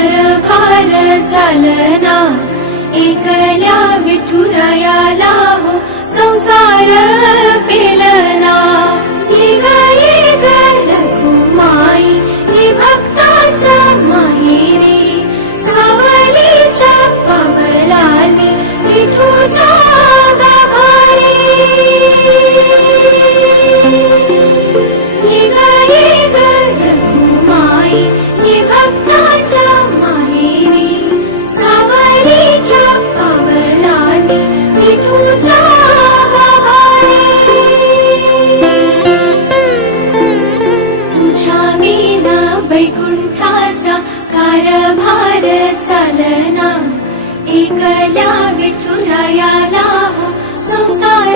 कारभार चालना, एकल्या विठुरायाला हो संसार पेलना। येग येग रखुमाई हे भक्ताच्या माहेरी, सावलीच्या पावलाने विठूच्या गाभारी। येग येग रखुमाई हे भक्ताच्या माहेरी, सावलीच्या पावलाने विठूच्या गाभारी। तुझ्या विना वैकुंठाचा कारभार चालना, एकल्या विठुरायाला हो संसार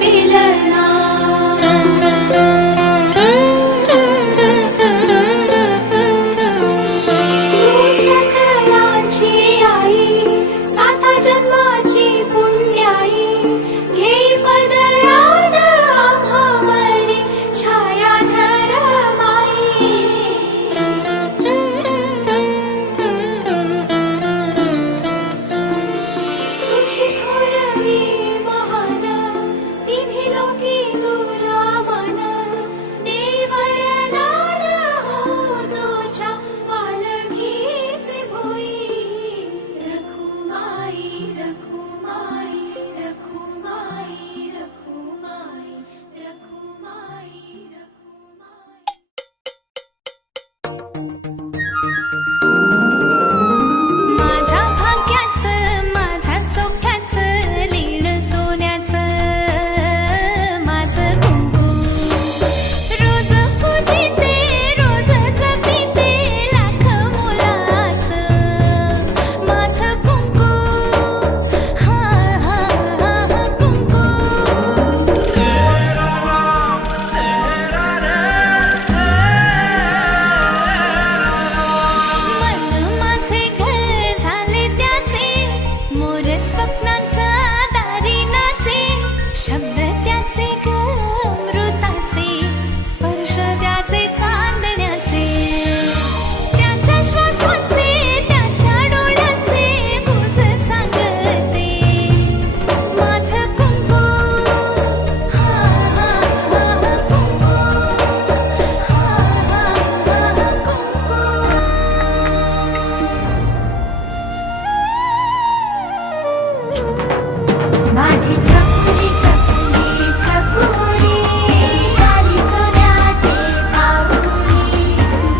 पेलना। सकलांची आई, सात जन्माची पुण्याई, घेई पदरात आम्हावरी छायाधर माई। तुझी थोरवी महान, तिन्ही लोकी तुला मान, दे वरदान हो तुझ्या पालखीचे भोई। रखुमाई रखुमाई रखुमाई रखुमाई रखुमाई रखुमाई। माझ्या भाग्याचं माझ्या सौख्याचं लीन सोन्याचं माझं कुंकू, रोज पूजिते रोज जपिते लाख मोलाचं माझं कुंकू। हा हा हा कुंकू। मन माझे घर झाले त्याचे, मोर स्वप्नांचा दारी नाचे, शब्द त्याचे ग अमृताचे, स्पर्श त्याचे चांदण्याचे, त्याच्या श्वासाचे त्याच्या डोळ्याचे गुज सांगते माझं कुंकू। हा हा हा कुंकू। हा हा हा कुंकू। माझी छकुली छकुली छकुली, आली सोन्याची बाहुली,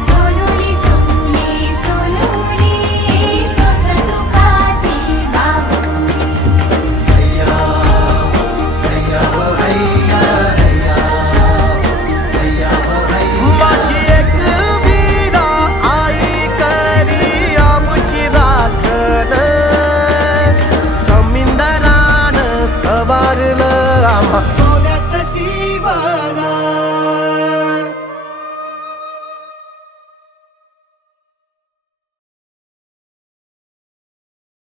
सोनुली सोनुली सोनुली, सुख सुखाची बाहुली। माझी एक वीरा आई करी आमची राखण, समिंदरान सवारलं आम्हा